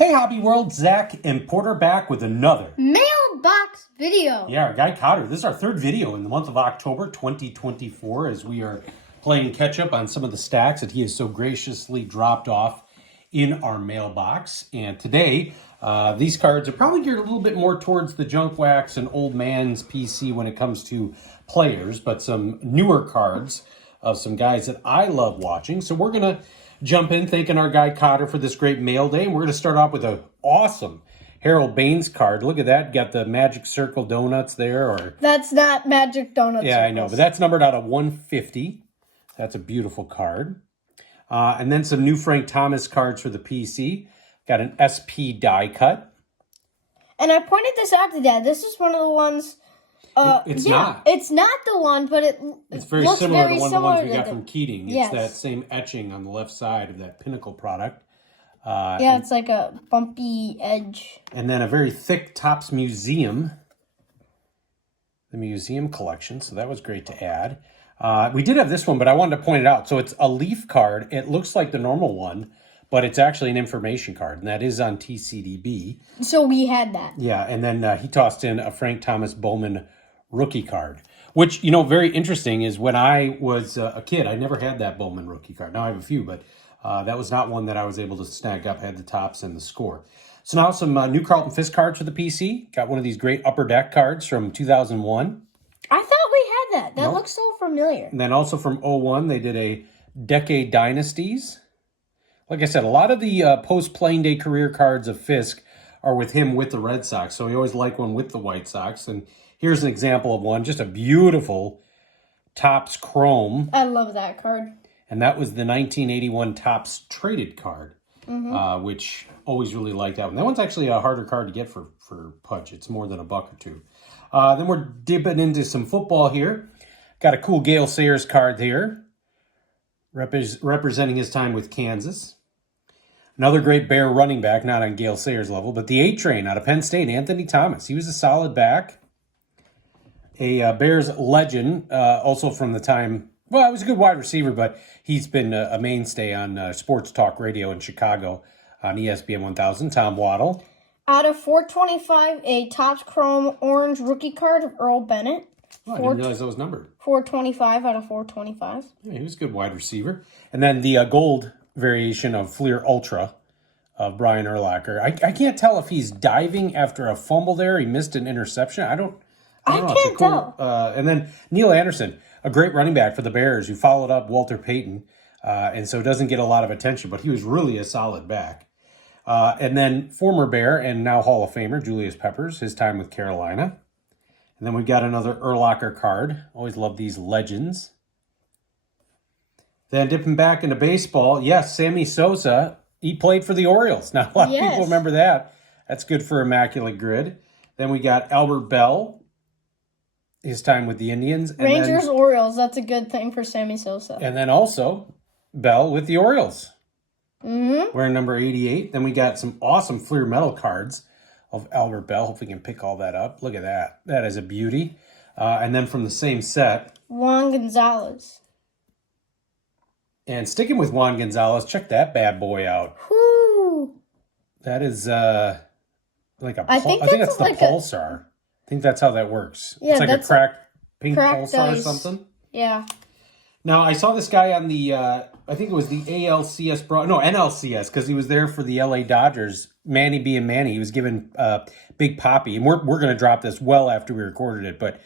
Hey Hobby World, Zach and Porter back with another mailbox video. Yeah, our guy Cotter. This is our third video in the month of October 2024 as we are playing catch up on some of the stacks that he has so graciously dropped off in our mailbox. And today, these cards are probably geared a little bit more towards the junk wax and old man's PC when it comes to players, but some newer cards of some guys that I love watching. So we're going to jump in thanking our guy Cotter for this great mail day. And we're going to start off with an awesome Harold Baines card. Look at that. Got the Magic Circle donuts there. Or That's not Magic Donuts. Yeah, I know. But that's numbered out of 150. That's a beautiful card. And then some new Frank Thomas cards for the PC. Got an SP die cut. And I pointed this out to Dad. This is one of the ones... It's not. It's not the one, but it's very similar to one of the ones we got the... from Keating. It's yes. that same etching on the left side of that Pinnacle product. Yeah, it's like a bumpy edge. And then a very thick Topps Museum. The museum collection, so that was great to add. We did have this one, but I wanted to point it out. So it's a leaf card. It looks like the normal one, but it's actually an information card, and that is on TCDB. So we had that. Yeah, and then he tossed in a Frank Thomas Bowman rookie card, which, you know, very interesting is when I was a kid, I never had that Bowman rookie card. Now I have a few, but that was not one that I was able to snag up, had the tops and the score. So now some new Carlton Fisk cards for the PC. Got one of these great Upper Deck cards from 2001. I thought we had that. That looks so familiar. And then also from 01, they did a Decade Dynasties. Like I said, a lot of the post-playing day career cards of Fisk are with him with the Red Sox. So we always like one with the White Sox. And here's an example of one. Just a beautiful Topps Chrome. I love that card. And that was the 1981 Topps Traded card, which always really liked that one. That one's actually a harder card to get for Pudge. It's more than $1 or $2. Then we're dipping into some football here. Got a cool Gale Sayers card here, representing his time with Kansas. Another great Bear running back, not on Gale Sayers level, but the A-Train out of Penn State, Anthony Thomas. He was a solid back. A Bears legend, also from the time, well, he was a good wide receiver, but he's been a mainstay on sports talk radio in Chicago on ESPN 1000, Tom Waddle. Out of 425, a Topps Chrome orange rookie card of Earl Bennett. Oh, I didn't realize that was numbered. 425 out of 425. Yeah, he was a good wide receiver. And then the gold variation of Fleer Ultra of Brian Urlacher. I can't tell if he's diving after a fumble there. He missed an interception. I don't know. Can't tell. And then Neil Anderson, a great running back for the Bears who followed up Walter Payton, and so doesn't get a lot of attention, but he was really a solid back. And then former Bear and now Hall of Famer Julius Peppers, his time with Carolina. And then we've got another Urlacher card. Always love these legends. Then dipping back into baseball, yes, Sammy Sosa, he played for the Orioles. Now, a lot of people remember that. That's good for Immaculate Grid. Then we got Albert Bell, his time with the Indians. And Rangers, Orioles, that's a good thing for Sammy Sosa. And then also Bell with the Orioles. Wearing number 88. Then we got some awesome Fleer Metal cards of Albert Bell. Hope we can pick all that up. Look at that. That is a beauty. And then from the same set, Juan Gonzalez. And sticking with Juan Gonzalez, check that bad boy out. Whoo! That is like a... I think that's the like pulsar. I think that's how that works. Yeah, it's like a cracked pink pulsar dice. or something. Yeah. Now, I saw this guy on the, I think it was the NLCS, because he was there for the LA Dodgers, Manny being Manny. He was given Big Papi, and we're going to drop this well after we recorded it, but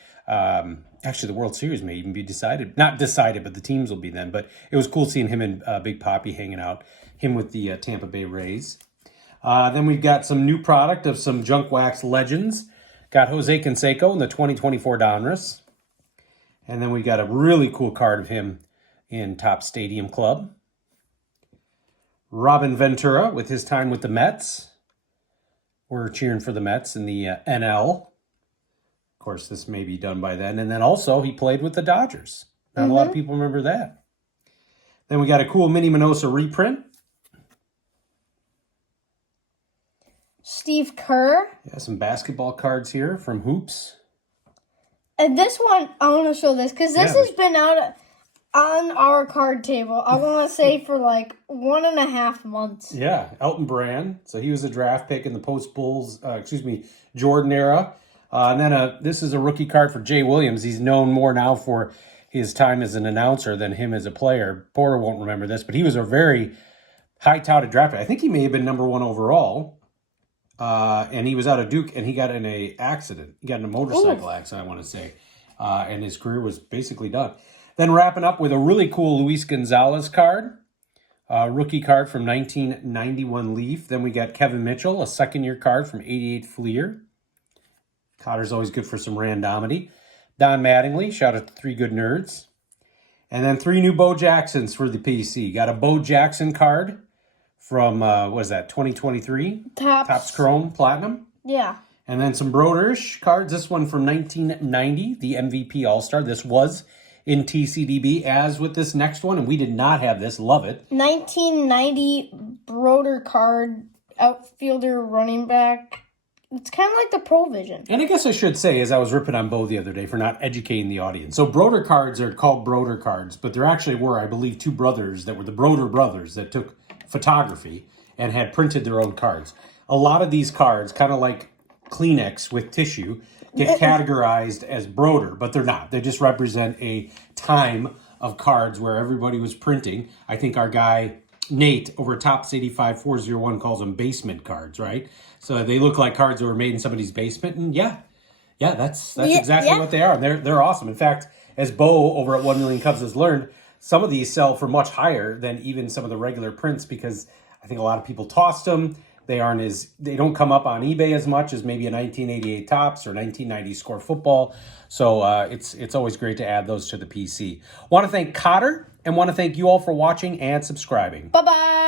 actually the World Series may even be decided. Not decided, but the teams will be then. But it was cool seeing him and Big Papi hanging out, him with the Tampa Bay Rays. Then we've got some new product of some junk wax legends. Got Jose Canseco in the 2024 Donruss. And then we got a really cool card of him in Topps Stadium Club. Robin Ventura with his time with the Mets. We're cheering for the Mets in the NL. Of course, this may be done by then. And then also, he played with the Dodgers. Not a lot of people remember that. Then we got a cool Minnie Minoso reprint. Steve Kerr. Yeah, some basketball cards here from Hoops. And this one, I want to show this because this has been out. on our card table. I want to say for like 1.5 months. Yeah, Elton Brand. So he was a draft pick in the Jordan era. And then this is a rookie card for Jay Williams. He's known more now for his time as an announcer than him as a player. Porter won't remember this, but he was a very high-touted draft pick. I think he may have been number 1 overall. And he was out of Duke, and he got in a accident. He got in a motorcycle accident, I want to say. And his career was basically done. Then wrapping up with a really cool Luis Gonzalez card. Rookie card from 1991 Leaf. Then we got Kevin Mitchell, a second-year card from 88 Fleer. Cotter's always good for some randomity. Don Mattingly, shout out to 3 Good Nerds. And then 3 new Bo Jacksons for the PC. Got a Bo Jackson card from, 2023? Topps Chrome Platinum. Yeah. And then some Broderish cards. This one from 1990, the MVP All-Star. This was in TCDB, as with this next one, and we did not have this. Love it. 1990 Broder card, outfielder, running back. It's kind of like the Provision. And I guess I should say, as I was ripping on Bo the other day for not educating the audience. So Broder cards are called Broder cards, but there actually were, I believe, 2 brothers that were the Broder brothers that took photography and had printed their own cards. A lot of these cards, kind of like Kleenex with tissue, get categorized as Broder, but they're not. They just represent a time of cards where everybody was printing. I think our guy Nate over at Topps 85401 calls them basement cards, right? So they look like cards that were made in somebody's basement, and that's exactly what they are. They're awesome. In fact, as Bo over at 1 Million Cubs has learned, some of these sell for much higher than even some of the regular prints because I think a lot of people tossed them. They don't come up on eBay as much as maybe a 1988 Topps or 1990 Score Football. So it's always great to add those to the PC. Want to thank Cotter and want to thank you all for watching and subscribing. Bye-bye.